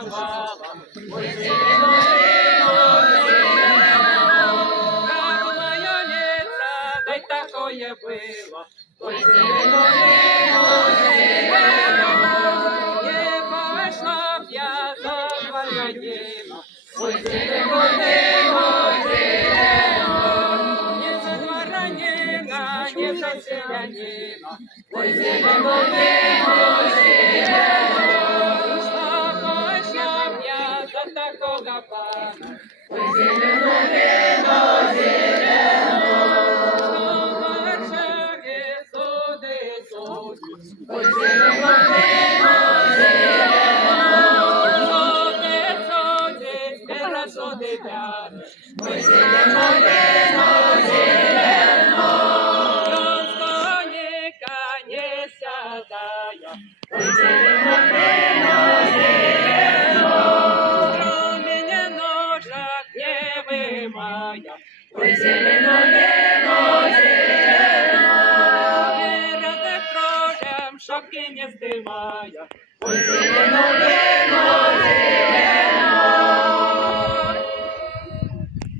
давала, ой, правая лица, дай такое было, ой, не пошла б я за дворянина, ой, не за дворянина, не за селянина, ой, пошла б я за такого пана, ой, ой, шапки не здымая, ой,